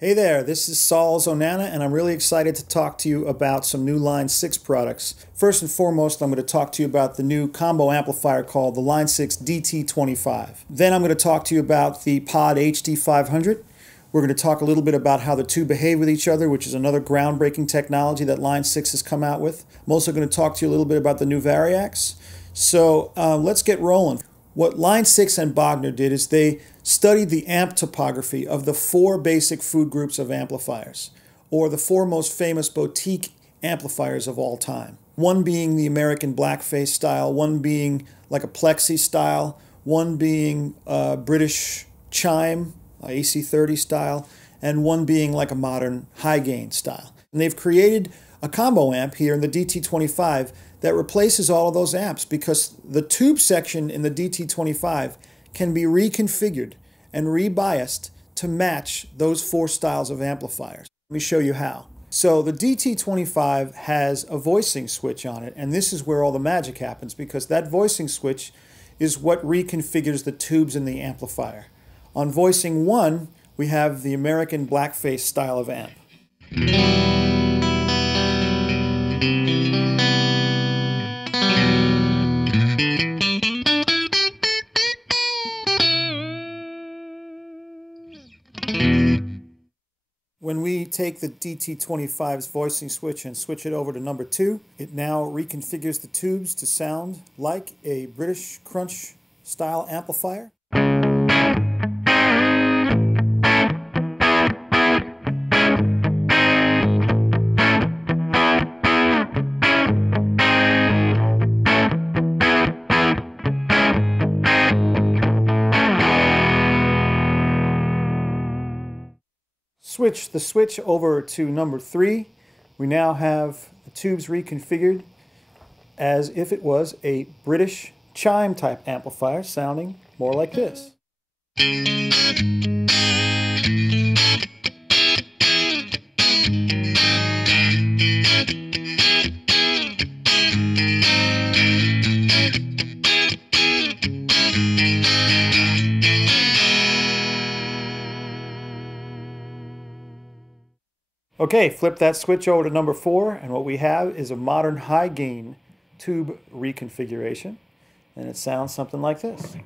Hey there, this is Saul Zonana, and I'm really excited to talk to you about some new Line 6 products. First and foremost, I'm going to talk to you about the new combo amplifier called the Line 6 DT25. Then I'm going to talk to you about the Pod HD500. We're going to talk a little bit about how the two behave with each other, which is another groundbreaking technology that Line 6 has come out with. I'm also going to talk to you a little bit about the new Variacs. So let's get rolling. What Line 6 and Bogner did is they studied the amp topography of the four basic food groups of amplifiers, or the four most famous boutique amplifiers of all time. One being the American blackface style, one being like a plexi style, one being British chime, AC30 style, and one being like a modern high gain style. And they've created a combo amp here in the DT25 that replaces all of those amps, because the tube section in the DT25 can be reconfigured and rebiased to match those four styles of amplifiers. Let me show you how. So the DT25 has a voicing switch on it, and this is where all the magic happens, because that voicing switch is what reconfigures the tubes in the amplifier. On voicing 1, we have the American blackface style of amp. When we take the DT25's voicing switch and switch it over to number 2, it now reconfigures the tubes to sound like a British crunch style amplifier. Switch the switch over to number 3. We now have the tubes reconfigured as if it was a British chime type amplifier, sounding more like this. Okay, flip that switch over to number 4, and what we have is a modern high gain tube reconfiguration, and it sounds something like this.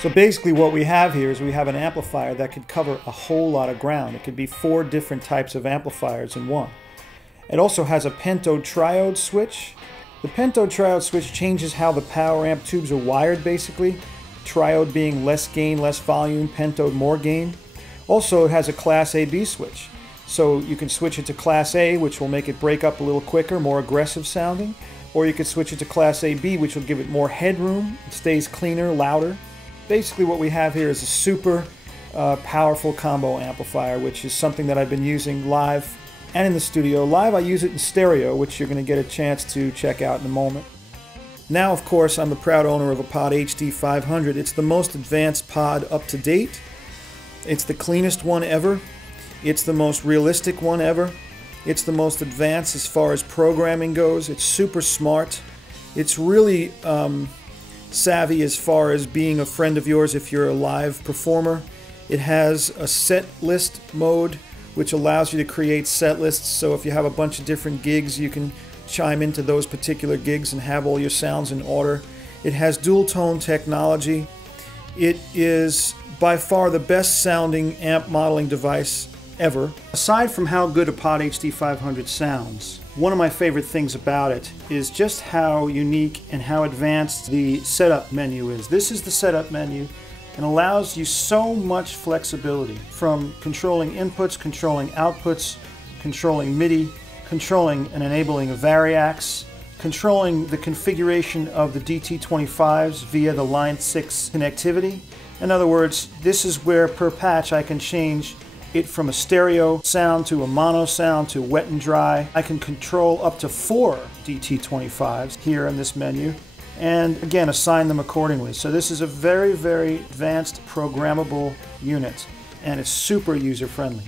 So basically what we have here is we have an amplifier that could cover a whole lot of ground. It could be 4 different types of amplifiers in one. It also has a pentode triode switch. The pentode triode switch changes how the power amp tubes are wired basically. Triode being less gain, less volume, pentode more gain. Also it has a class A-B switch. So you can switch it to class A, which will make it break up a little quicker, more aggressive sounding. Or you could switch it to class A-B, which will give it more headroom. It stays cleaner, louder. Basically what we have here is a super powerful combo amplifier, which is something that I've been using live and in the studio. Live I use it in stereo, which you're going to get a chance to check out in a moment. Now of course I'm the proud owner of a Pod HD500. It's the most advanced pod up to date. It's the cleanest one ever. It's the most realistic one ever. It's the most advanced as far as programming goes. It's super smart. It's really savvy as far as being a friend of yours if you're a live performer. It has a set list mode, which allows you to create set lists. So if you have a bunch of different gigs, you can chime into those particular gigs and have all your sounds in order. It has dual tone technology. It is by far the best sounding amp modeling device ever. Aside from how good a Pod HD500 sounds, one of my favorite things about it is just how unique and how advanced the setup menu is. This is the setup menu and allows you so much flexibility, from controlling inputs, controlling outputs, controlling MIDI, controlling and enabling a variax, controlling the configuration of the DT25s via the Line 6 connectivity. In other words, this is where per patch I can change it from a stereo sound to a mono sound to wet and dry. I can control up to 4 DT25s here in this menu, and again assign them accordingly. So this is a very, very advanced programmable unit, and it's super user-friendly.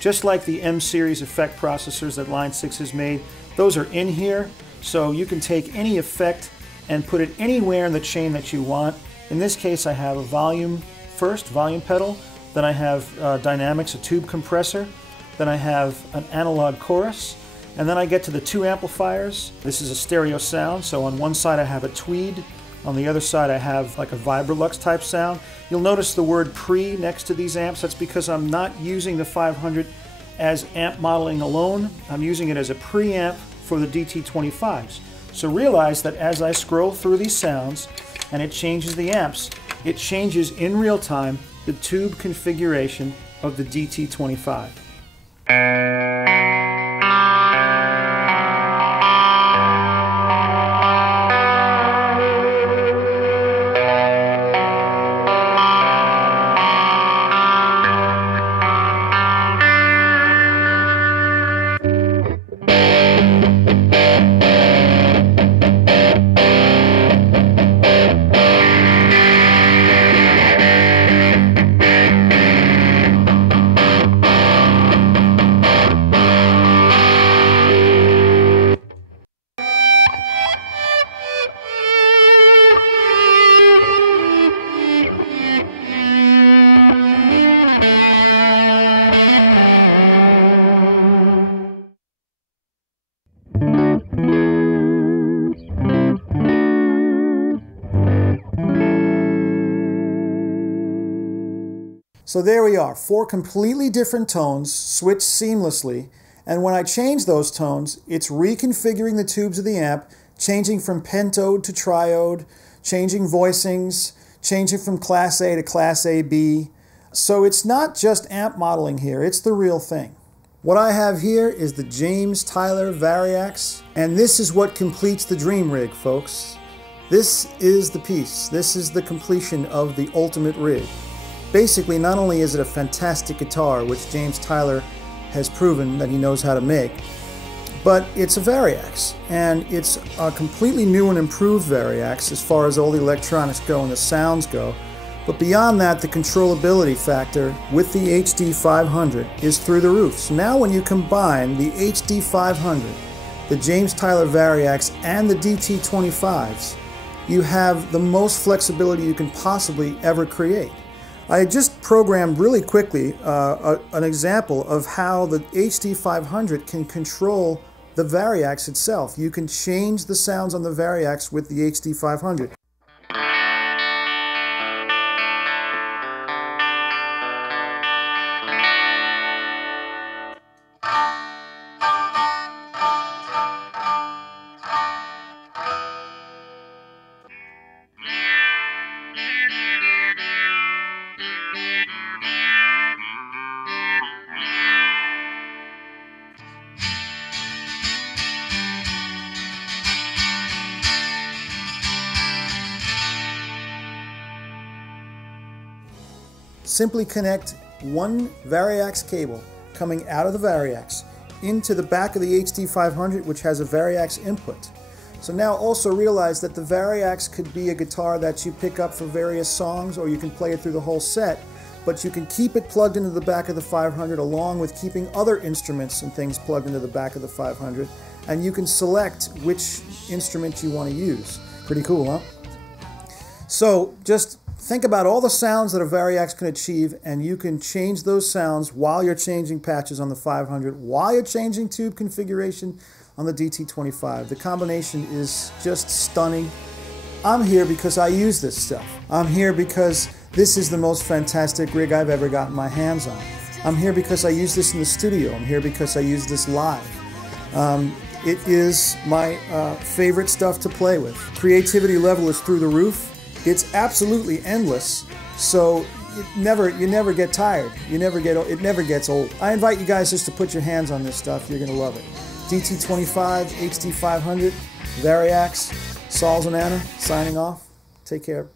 Just like the M series effect processors that Line 6 has made, those are in here, so you can take any effect and put it anywhere in the chain that you want. In this case, I have a volume pedal, then I have dynamics, a tube compressor, then I have an analog chorus, and then I get to the 2 amplifiers. This is a stereo sound, so on one side I have a tweed, on the other side I have like a Vibrolux type sound. You'll notice the word pre next to these amps. That's because I'm not using the 500 as amp modeling alone. I'm using it as a preamp for the DT25s. So realize that as I scroll through these sounds and it changes the amps, it changes in real time the tube configuration of the DT25. So there we are, 4 completely different tones switched seamlessly, and when I change those tones, it's reconfiguring the tubes of the amp, changing from pentode to triode, changing voicings, changing from Class A to Class AB. So it's not just amp modeling here, it's the real thing. What I have here is the James Tyler Variax, and this is what completes the dream rig, folks. This is the piece. This is the completion of the ultimate rig. Basically, not only is it a fantastic guitar, which James Tyler has proven that he knows how to make, but it's a Variax, and it's a completely new and improved Variax as far as all the electronics go and the sounds go. But beyond that, the controllability factor with the HD500 is through the roof. So now when you combine the HD500, the James Tyler Variax, and the DT25s, you have the most flexibility you can possibly ever create. I just programmed really quickly an example of how the HD500 can control the Variax itself. You can change the sounds on the Variax with the HD500. Simply connect one Variax cable coming out of the Variax into the back of the HD500, which has a Variax input. So now also realize that the Variax could be a guitar that you pick up for various songs, or you can play it through the whole set. but you can keep it plugged into the back of the 500 along with keeping other instruments and things plugged into the back of the 500, and you can select which instrument you want to use. Pretty cool, huh? So just think about all the sounds that a Variax can achieve, and you can change those sounds while you're changing patches on the 500, while you're changing tube configuration on the DT25. The combination is just stunning. I'm here because I use this stuff. I'm here because this is the most fantastic rig I've ever gotten my hands on. I'm here because I use this in the studio. I'm here because I use this live. It is my favorite stuff to play with. Creativity level is through the roof. It's absolutely endless, so you never get tired. It never gets old. I invite you guys just to put your hands on this stuff. You're gonna love it. DT25, HD500, Variax, Saul and Anna signing off. Take care.